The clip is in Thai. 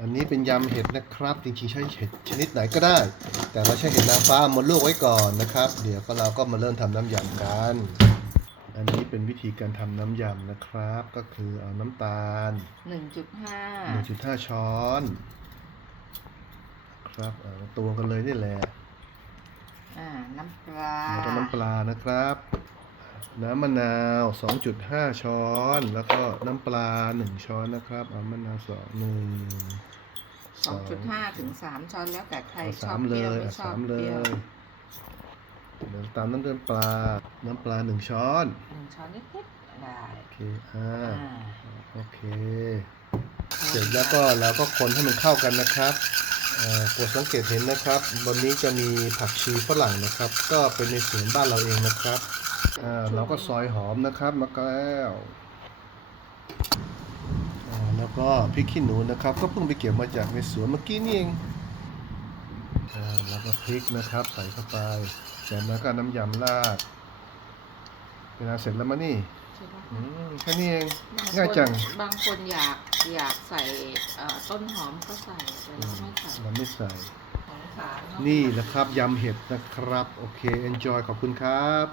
อันนี้เป็นยำเห็ดนะครับ จริงๆใช้เห็ดชนิดไหนก็ได้ แต่เราใช้เห็ดนางฟ้ามาลวกไว้ก่อนนะครับ เดี๋ยวก็เราก็มาเริ่มทำน้ำยำกัน อันนี้เป็นวิธีการทำน้ำยำนะครับ ก็คือเอาน้ำตาลหนึ่งจุดห้า1.5 ช้อนครับเอาตัวกันเลยนี่แหละอ่าน้ำปลาแล้วก็น้ำปลานะครับ น้ำมะนาว 2.5 ช้อน แล้วก็น้ำปลา 1 ช้อนนะครับ เอามะนาวสองหนึ่ง สองจุดห้าถึงสามช้อนแล้วแต่ใครเอาชอสาบมเปเลรี้ยวยไม่เอาชอบสามเปเลรี้ยวยเดี๋ยวตามน้ำเดือปลา น้ำปลา1ช้อนหนึ่งช้อนนิดๆได้โอเคอ่าอ่าโอเค เสร็จแล้วก็เราก็คนให้มันเข้ากันนะครับเอ่อโปรดสังเกตเห็นนะครับบนนี้จะมีผักชีฝรั่งนะครับ ก็เป็นในสวนบ้านเราเองนะครับอ่าเราก็ซอยหอมนะครับมะกแล้วอ่า แล้วก็พริกขี้หนูนะครับ ก็เพิ่งไปเก็บมาจากในสวนเมื่อกี้นี่เองอ่าแล้วก็พริกนะครับใส่เข้าไปจากนั้นก็น้ำยำราดเวลาเสร็จแล้วมานี่ใช่ปะอืมแค่นี้เองบางง่ายคนจัง บางคนอยากอยากใส่เอ่อต้นหอมก็ใส่แต่เราไม่ใส่เราไม่ใส่ ของสารเอะ นี่นะครับยำเห็ดนะครับ โอเค enjoy ขอบคุณครับ